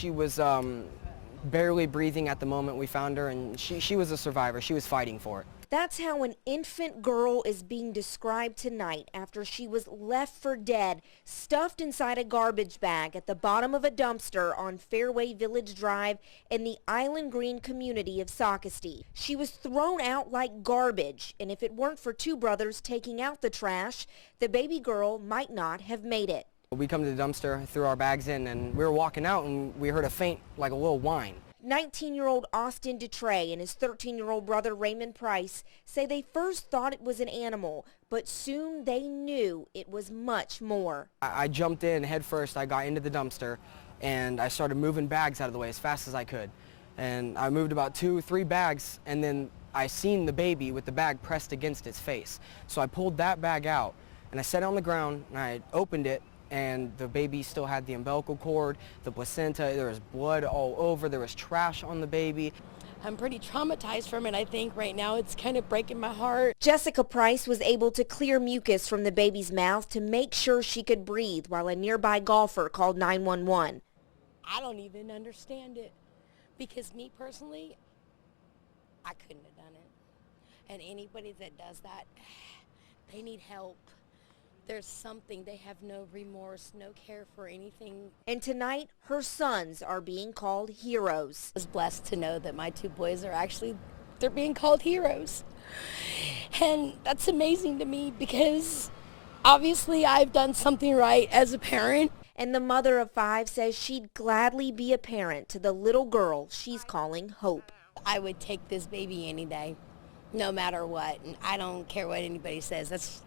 She was barely breathing at the moment we found her, and she was a survivor. She was fighting for it. That's how an infant girl is being described tonight after she was left for dead, stuffed inside a garbage bag at the bottom of a dumpster on Fairway Village Drive in the Island Green community of Socastee. She was thrown out like garbage, and if it weren't for two brothers taking out the trash, the baby girl might not have made it. We come to the dumpster, threw our bags in, and we were walking out, and we heard a faint, like a little whine. 19-year-old Austin Dutray and his 13-year-old brother Raymond Price say they first thought it was an animal, but soon they knew it was much more. I jumped in head first. I got into the dumpster, and I started moving bags out of the way as fast as I could. And I moved about 2-3 bags, and then I seen the baby with the bag pressed against its face. So I pulled that bag out, and I set it on the ground, and I opened it, and the baby still had the umbilical cord, the placenta, there was blood all over, there was trash on the baby. I'm pretty traumatized from it, I think. Right now it's kind of breaking my heart. Jessica Price was able to clear mucus from the baby's mouth to make sure she could breathe while a nearby golfer called 911. I don't even understand it because me personally, I couldn't have done it. And anybody that does that, they need help. There's something, they have no remorse, no care for anything. And tonight, her sons are being called heroes. I was blessed to know that my two boys are actually, they're being called heroes. And that's amazing to me because obviously I've done something right as a parent. And the mother of 5 says she'd gladly be a parent to the little girl she's calling Hope. I would take this baby any day, no matter what. And I don't care what anybody says.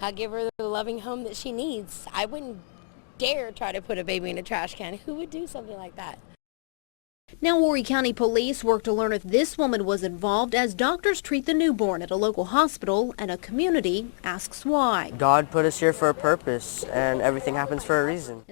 I'll give her the loving home that she needs. I wouldn't dare try to put a baby in a trash can. Who would do something like that? Now Horry County Police work to learn if this woman was involved as doctors treat the newborn at a local hospital and a community asks why. God put us here for a purpose and everything happens for a reason.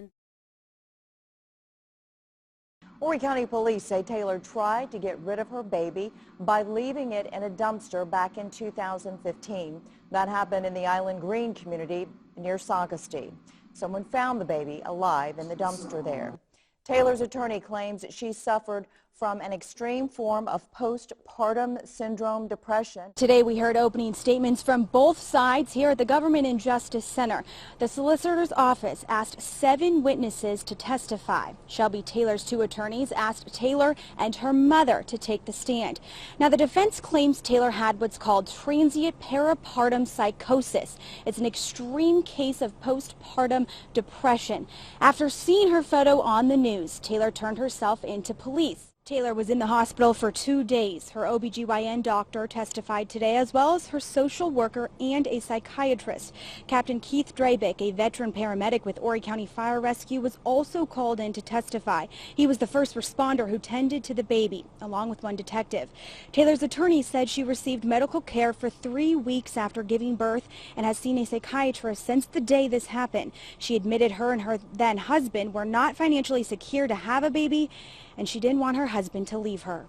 Horry County Police say Taylor tried to get rid of her baby by leaving it in a dumpster back in 2015. That happened in the Island Green community near Socastee. Someone found the baby alive in the dumpster there. Taylor's attorney claims that she suffered from an extreme form of postpartum syndrome depression. Today we heard opening statements from both sides here at the Government and Justice Center. The solicitor's office asked 7 witnesses to testify. Shelby Taylor's 2 attorneys asked Taylor and her mother to take the stand. Now the defense claims Taylor had what's called transient peripartum psychosis. It's an extreme case of postpartum depression. After seeing her photo on the news, Taylor turned herself into police. Taylor was in the hospital for 2 days. Her OBGYN doctor testified today, as well as her social worker and a psychiatrist. Captain Keith Drabick, a veteran paramedic with Horry County Fire Rescue, was also called in to testify. He was the first responder who tended to the baby, along with 1 detective. Taylor's attorney said she received medical care for 3 weeks after giving birth and has seen a psychiatrist since the day this happened. She admitted her and her then husband were not financially secure to have a baby, and she didn't want her husband to leave her.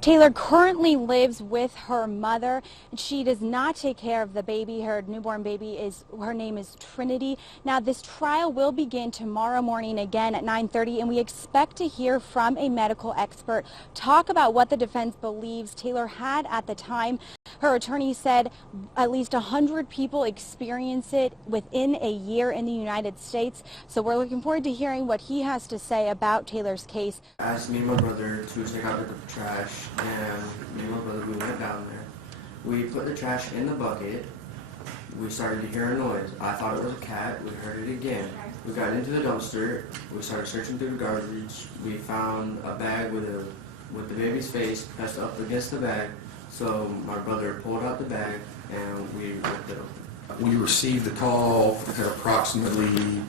Taylor currently lives with her mother. She does not take care of the baby. Her newborn baby her name is Trinity. Now this trial will begin tomorrow morning again at 9:30, and we expect to hear from a medical expert talk about what the defense believes Taylor had at the time. Her attorney said at least 100 people experience it within a year in the United States. So we're looking forward to hearing what he has to say about Taylor's case. I asked me and my brother to take out the trash. And me and my brother, we went down there. We put the trash in the bucket. We started to hear a noise. I thought it was a cat. We heard it again. We got into the dumpster. We started searching through the garbage. We found a bag with the baby's face pressed up against the bag. So my brother pulled out the bag and we ripped it open. We received the call at approximately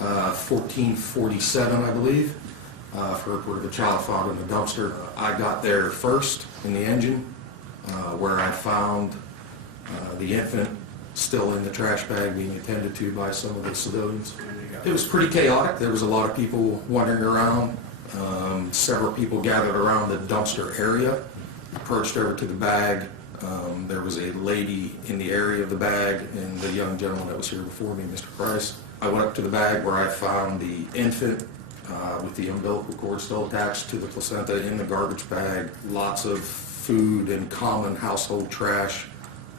14:47, I believe. For a report of a child found in the dumpster. I got there first in the engine where I found the infant still in the trash bag being attended to by some of the civilians. It was pretty chaotic. There was a lot of people wandering around. Several people gathered around the dumpster area, approached over to the bag. There was a lady in the area of the bag and the young gentleman that was here before me, Mr. Price. I went up to the bag where I found the infant with the umbilical cord still attached to the placenta in the garbage bag, lots of food and common household trash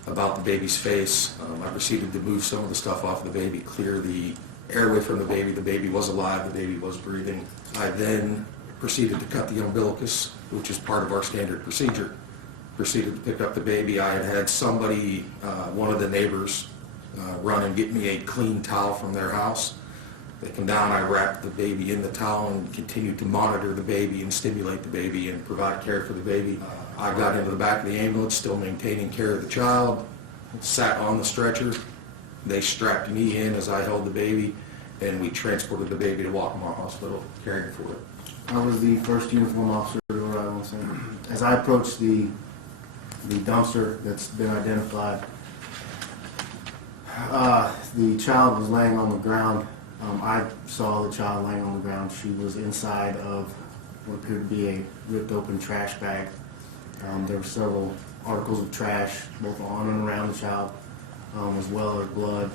about the baby's face. I proceeded to move some of the stuff off the baby, clear the airway from the baby. The baby was alive, the baby was breathing. I then proceeded to cut the umbilicus, which is part of our standard procedure. Proceeded to pick up the baby. I had had somebody, one of the neighbors, run and get me a clean towel from their house. They come down, I wrapped the baby in the towel and continued to monitor the baby and stimulate the baby and provide care for the baby. I got into the back of the ambulance, still maintaining care of the child, sat on the stretcher. They strapped me in as I held the baby, and we transported the baby to Waccamaw Hospital, caring for it. I was the first uniform officer to arrive on scene. As I approached the dumpster that's been identified, the child was laying on the ground. I saw the child laying on the ground. She was inside of what appeared to be a ripped open trash bag. There were several articles of trash, both on and around the child, as well as blood,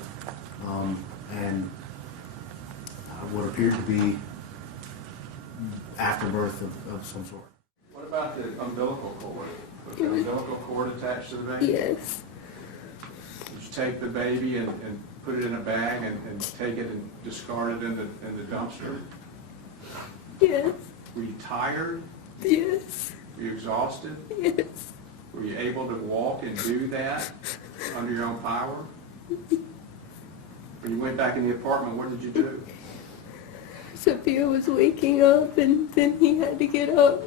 and what appeared to be afterbirth of some sort. What about the umbilical cord? Was the umbilical cord attached to the baby? Yes. Did you take the baby and put it in a bag and take it and discard it in the dumpster? Yes. Were you tired? Yes. Were you exhausted? Yes. Were you able to walk and do that under your own power? When you went back in the apartment, what did you do? Sophia was waking up and then he had to get up.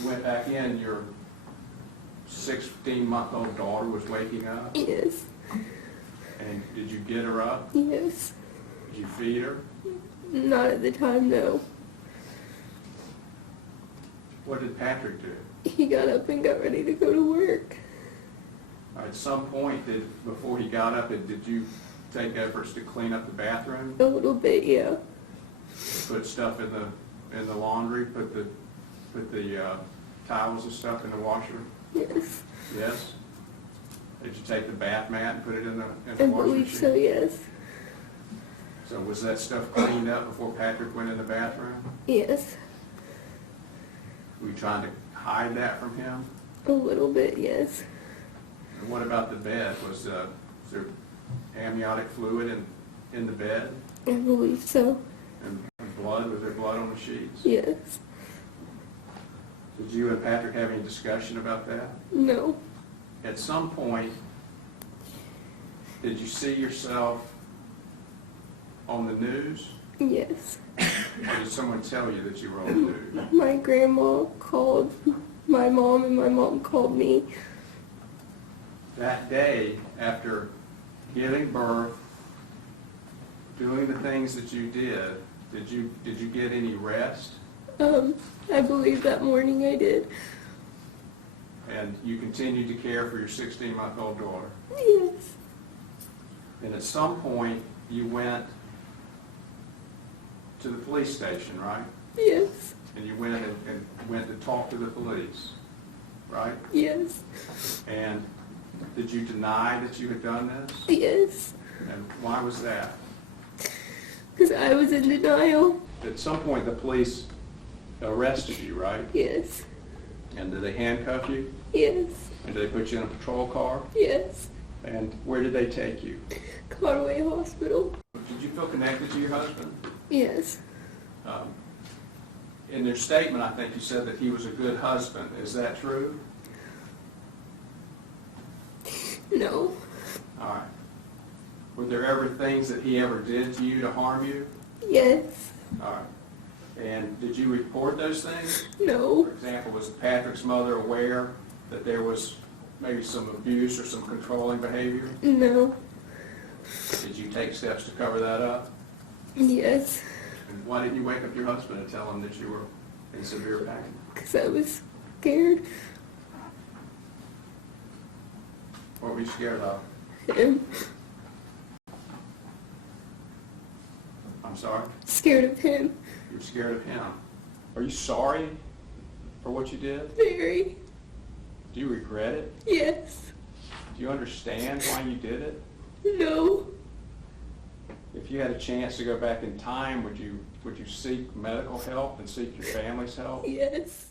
You went back in, your 16-month-old daughter was waking up? Yes. And did you get her up? Yes. Did you feed her? Not at the time, no. What did Patrick do? He got up and got ready to go to work. At some point, before he got up, did you take efforts to clean up the bathroom? A little bit, yeah. Put stuff in the laundry, put the towels and stuff in the washer? Yes. Yes? Did you take the bath mat and put it in the I washing believe machine? so, yes. So was that stuff cleaned up before Patrick went in the bathroom? Yes. Were you trying to hide that from him? A little bit, yes. And what about the bed? Was there amniotic fluid in the bed? I believe so. And blood? Was there blood on the sheets? Yes. Did you and Patrick have any discussion about that? No. At some point, did you see yourself on the news? Yes. Or did someone tell you that you were on the news? My grandma called my mom and my mom called me. That day, after giving birth, doing the things that you did you get any rest? I believe that morning I did. And you continued to care for your 16-month-old daughter? Yes. And at some point, you went to the police station, right? Yes. And you went and went to talk to the police, right? Yes. And did you deny that you had done this? Yes. And why was that? Because I was in denial. At some point, the police arrested you, right? Yes. And did they handcuff you? Yes. And did they put you in a patrol car? Yes. And where did they take you? Carway Hospital. Did you feel connected to your husband? Yes. In their statement, I think you said that he was a good husband. Is that true? No. All right. Were there ever things that he ever did to you to harm you? Yes. All right. And did you report those things? No. For example, was Patrick's mother aware that there was maybe some abuse or some controlling behavior? No. Did you take steps to cover that up? Yes. And why didn't you wake up your husband and tell him that you were in severe pain? Because I was scared. What were you scared of? Him. I'm sorry? Scared of him. You're scared of him. Are you sorry for what you did? Very. Do you regret it? Yes. Do you understand why you did it? No. If you had a chance to go back in time, would you seek medical help and seek your family's help? Yes.